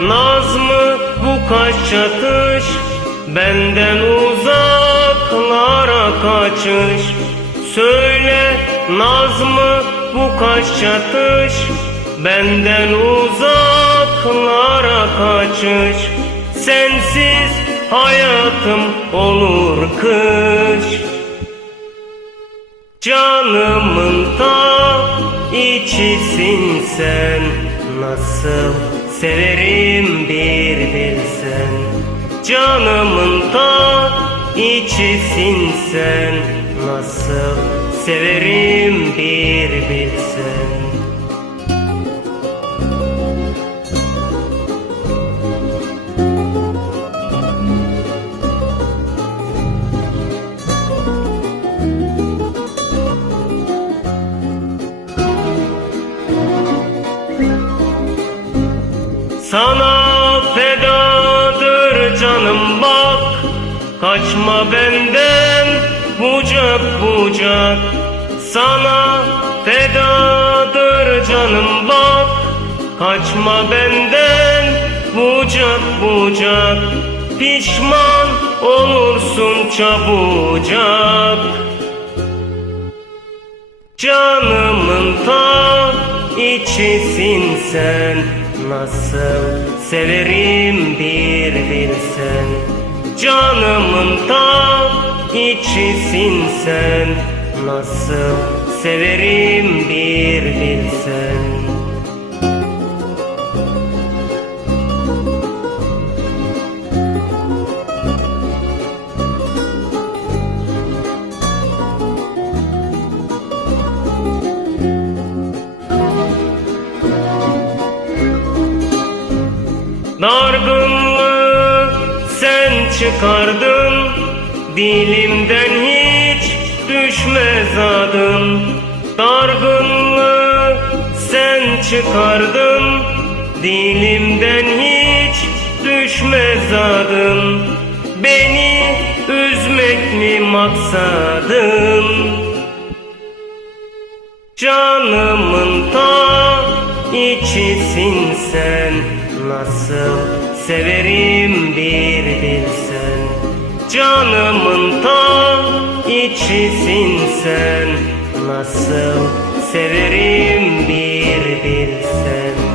Naz mı bu kaç çatış Benden uzaklara kaçış. Söyle naz mı bu kaç çatış Benden uzaklara kaçış. Sensiz hayatım olur kış. Canımın ta içisin sen. Nasıl severim bir bilsen Canımın ta içisin sen Nasıl severim bir bilsen Sana fedadır canım bak. Kaçma benden bucak bucak. Sana fedadır canım bak. Kaçma benden bucak bucak. Pişman olursun çabucak. Canımın ta içisin sen Nasıl severim bir bilsen Canımın ta içisin sen. Nasıl severim bir bilsen sen çıkardın Dilimden hiç düşmez adın Dargınlığı sen çıkardın. Dilimden hiç düşmez adın Beni üzmek mi maksadın? Canımın ta içisin sen. Nasıl severim bir bilsen. Canımın ta içisin sen. Nasıl severim bir bilsen